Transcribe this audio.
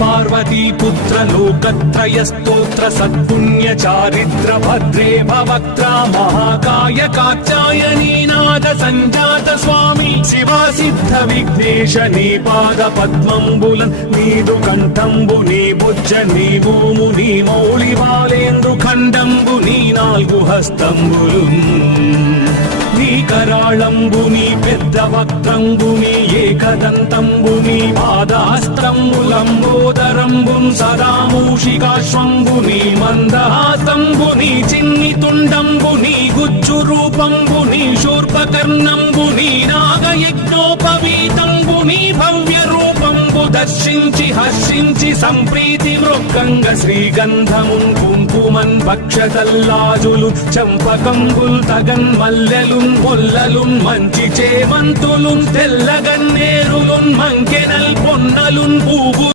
पार्वती पुत्र लोकत्रय स्तोत्र सत्पुण्य चारित्र भद्रे भवक्त्रा महाकाय कात्यायनी नाद संजात स्वामी शिवा सिद्ध विघ्नेश नी पाद पद्मंबुलन् नीदु कंठंबु नी बुज्ज नी भूमु नी मौळि बालेंद्रु खंडंबु नी नाल्गु हस्तंबुलुन् నీ కరాళంబుని పెద్ద వక్త్రంబుని ఏకదంతంబుని పాదాస్త్రంబులంబోదరంబుం సదా మూషికాశ్వంబుని మందహాసంబుని చిన్ని తుండంబుని గుజ్జు రూపంబుని శూర్పకర్ణంబుని నాగయజ్ఞోపవీతంబుని భవ్య రూపంబు దర్శించి హర్షించి సంప్రీతి మృక్కంగ శ్రీగంధమున్ కుంకుమన్ భక్షతల్లాజులు చంపకంబుల్ తగన్ మల్లెలున్ మొల్లలున్ మంచి చేమంతులున్ తెల్లగన్నేరులున్ మంకెనల్ పొన్నలున్ పూగు